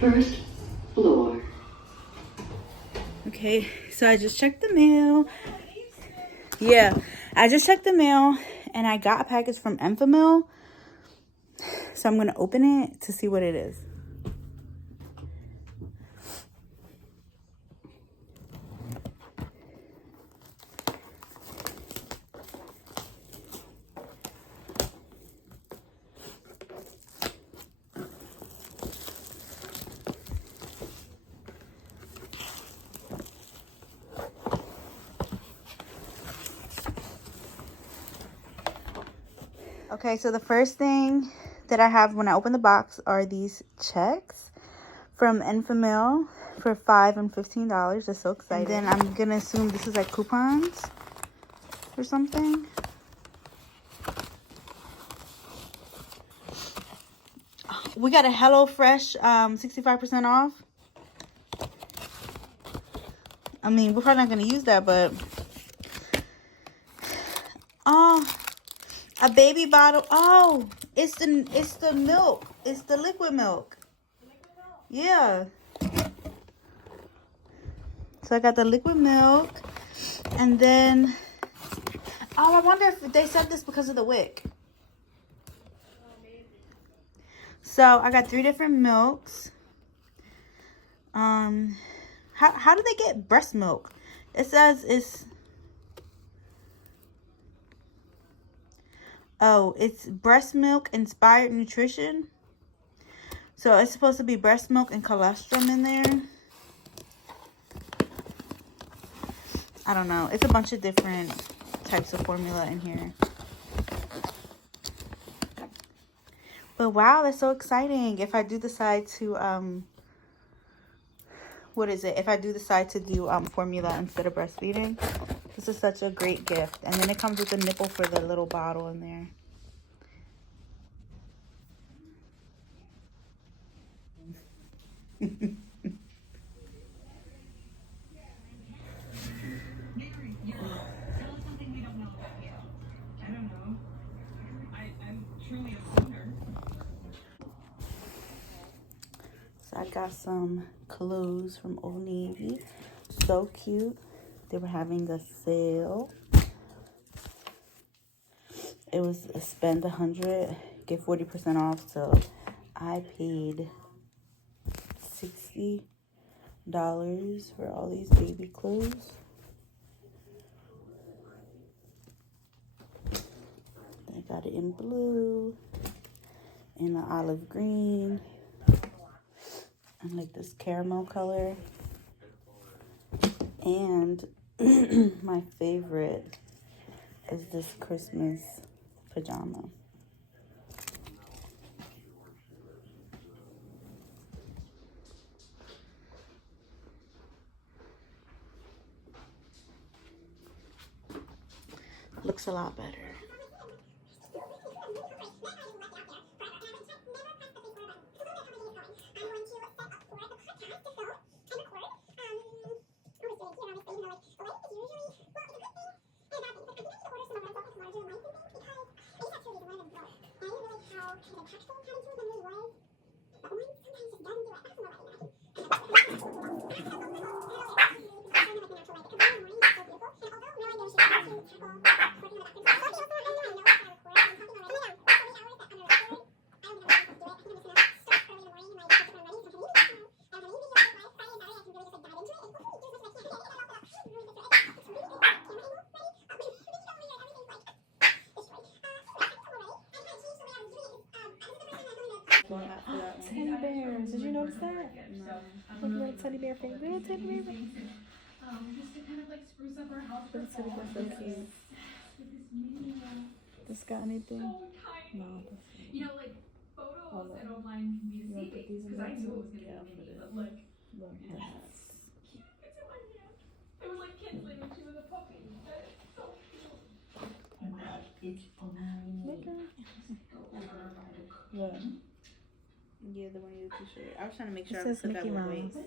First floor. Okay, so I just checked the mail. Yeah, I just checked the mail and I got a package from Enfamil. So I'm going to open it to see what it is. Okay, so the first thing that I have when I open the box are these checks from Enfamil for $5 and $15. That's so exciting. And then I'm gonna assume this is like coupons or something. We got a HelloFresh 65% off. I mean, we're probably not gonna use that, but oh, a baby bottle. Oh, it's the milk. It's the liquid milk. Yeah. So I got the liquid milk, and then oh, I wonder if they said this because of the wick. So I got 3 different milks. How do they get breast milk? It says it's it's breast milk inspired nutrition. So it's supposed to be breast milk and colostrum in there. I don't know. It's a bunch of different types of formula in here. But wow, that's so exciting. If I do decide to if I do decide to do formula instead of breastfeeding, this is such a great gift. And then it comes with a nipple for the little bottle in there. So I got some clothes from Old Navy. So cute. They were having a sale. It was a spend 100, get 40% off. So I paid $60 for all these baby clothes. I got it in blue, in the olive green, and like this caramel color. And my favorite is this Christmas pajama. Looks a lot better. Teddy bears. Did you notice that? No. Little teddy bear thing. Little teddy bear thing. Just to kind of like spruce up our house. Little teddy bear so cute. This got anything? No. You know, like photos and online can be deceiving. Because I knew it was going to be me, but look. Look. Yes. It's in my hand. It was like Kinsley when she was a puppy. That is so cute. What? Yeah, the one you t-shirt. I was trying to make sure It I says put that Mickey one Mouse. away.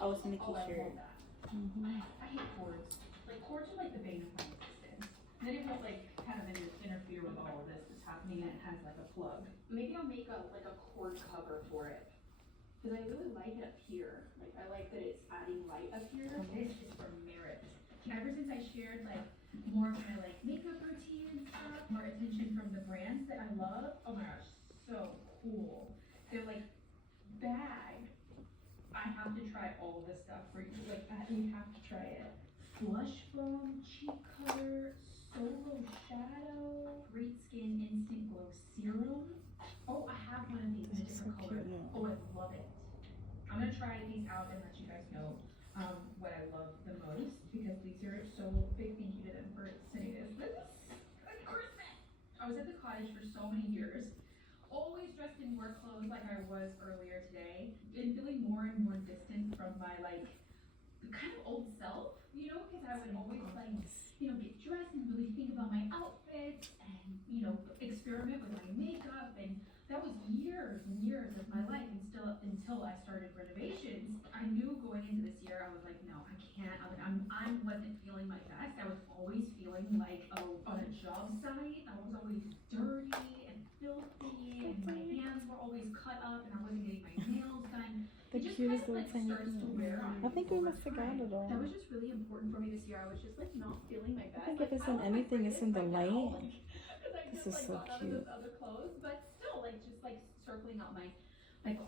Oh, it's a Mickey shirt. I hate cords. Like cords are like the bane of my existence. And then it will like kind of interfere with all of this that's happening, and it has like a plug. maybe I'll make a cord cover for it. Because I really like it up here. Like, I like that it's adding light up here. This is from Merit. Ever since I shared, like, more of my, like, makeup routine stuff, more attention from the brands that I love. Oh my gosh, so cool. They're, like, bag. I have to try all this stuff for you. Like, you have to try it. Blush foam, cheek color, solo shadow, great skin instant glow serum. Oh, I have one of these in a different color. Oh, I love it. I'm gonna try these out and let you guys know what I love the most, because these are so big. Thank you to them for sending this. This is Christmas. I was at the cottage for so many years, always dressed in work clothes like I was earlier today, and feeling more and more distant from my, like, kind of old self, you know, because I would always, like, you know, get dressed and really think about my outfits and, you know, experiment with my makeup, and that was years and years of my life, and still until I started renovations. I knew going into this year, I was like, no, I can't. I wasn't feeling my best. I was always feeling like on a job site. I was always dirty and filthy, and my hands were always cut up, and I wasn't getting my nails done. The It just cutest kind of, little like, tiny starts to thing. wear on I me think we over must have got time. it all. That was just really important for me this year. I was just, like, not feeling my best. I think Like, if it's I in want my anything, it's in the greatest right now, light. because I This just, is like, so got out of cute. those other clothes, but still, like, just, like, circling out my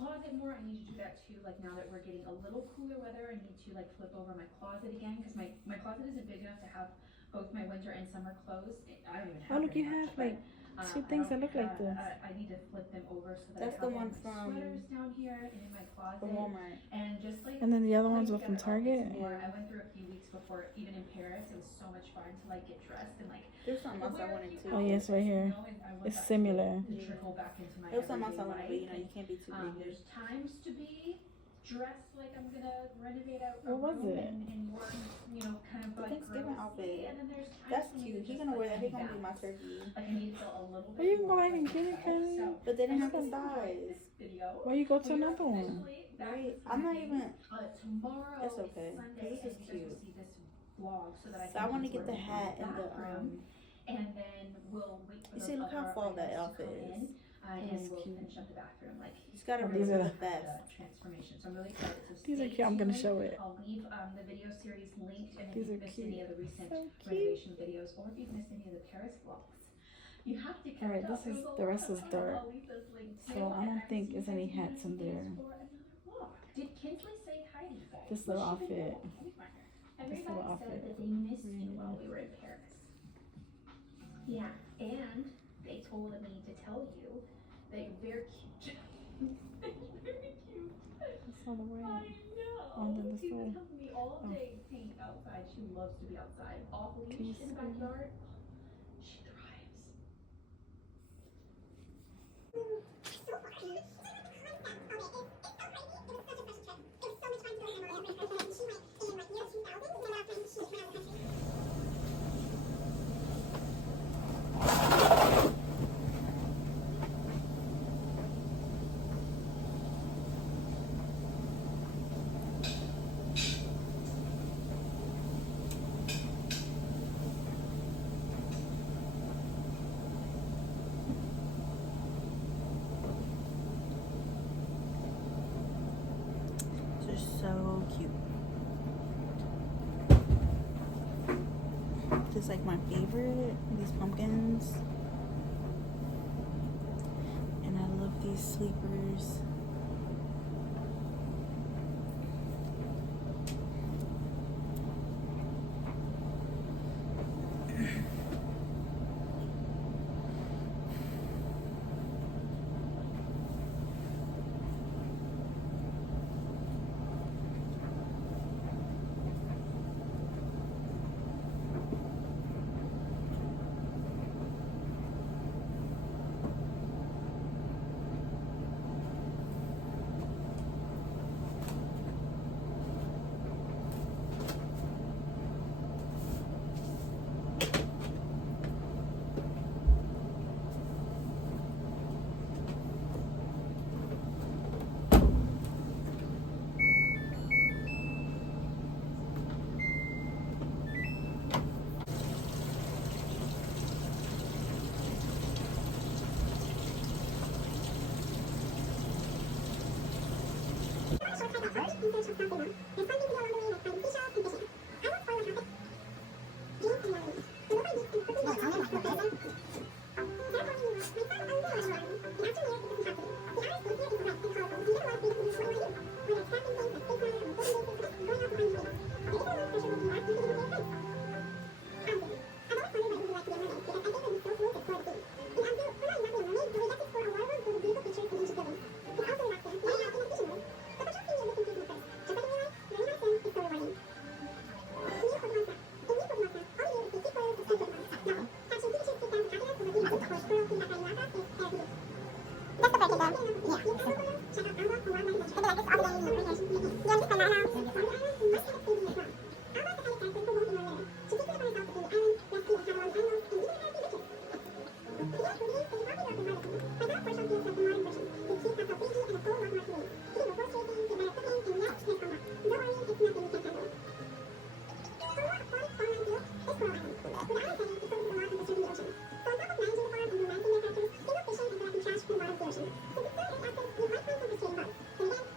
closet more. I need to do that too. Like, now that we're getting a little cooler weather, I need to, like, flip over my closet again, because my closet isn't big enough to have both my winter and summer clothes. I don't even have Oh, look, very you much, have, but, like, two things that look like this. I need to flip them over so that That's I the have all one my from sweaters down here and in my closet, From Walmart. and just, like, And then the other put ones were from together outfits Target. more. I went through a few weeks before, even in Paris. It was so much fun to, like, get dressed and, like, There's something else I wear a wanted few to. Oh, yes, right here. you know, and I want It's that similar. to trickle back into my There was something else I everyday wanted, but you know, life. you can't be too big. There's times to be dressed like I'm gonna renovate out a What was room it? and work, you know, kind of The like Thanksgiving girly, outfit. and then there's times That's when cute. you're He's just, gonna wear that. like, He's gonna be my balance. turkey. Like, I need to feel a little Well, bit you can go more back and like get it, myself. Kelly. So, But they didn't I have the hope you enjoyed size. this video. Why you go to We are another one? officially back Right? to I'm not sleeping. even. Tomorrow It's okay. is Sunday, This is and you guys cute. will see this vlog so that I So can I want to just get the work in hat and the bathroom, and then we'll wait for You those see, look how other fall that items to outfit come is. in, and That's we'll cute. finish up the bathroom. Like, He's got to Oh, be these the are best. the transformation. So I'm really excited. So These are stay cute. I'm gonna tuned. show it. I'll leave the video series linked, and if These you've are missed any cute. of the recent So cute. renovation videos, or if you've missed any of the Paris vlogs, you have to catch Alright, up. this There is- was a the lot rest of is fun. dark. I'll leave this link So too, I and don't will think see there's you any guys in hats in these there. for another vlog. Did Kinsley say hi to you guys? This little What's she been outfit. doing? Let me find her. This Everybody little said outfit. that they missed you while we were in Paris. Yeah, and they told me to tell you that you're very cute. Very cute. That's all the way. I Oh, know. then this She's way. been helping me all Oh. day paint outside. She loves to be outside. Off Can you leash in the see? backyard. She thrives. They're so cute. This is like my favorite. These pumpkins. And I love these sleepers.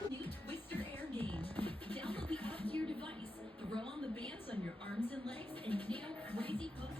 New Twister Air game. Download the app to your device. Throw on the bands on your arms and legs and nail crazy poses.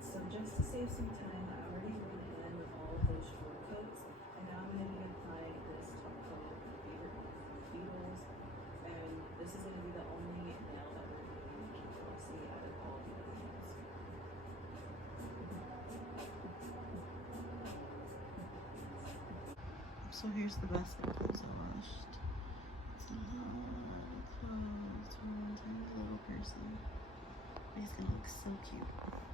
So just to save some time, I already went in with all of those short coats, and now I'm going to be applying this top coat Beetles, and this is going to be the only nail that we're doing glossy out of all the other nails. So here's the basket of clothes I washed. It's a lot of clothes for one tiny little person. But he's gonna look so cute.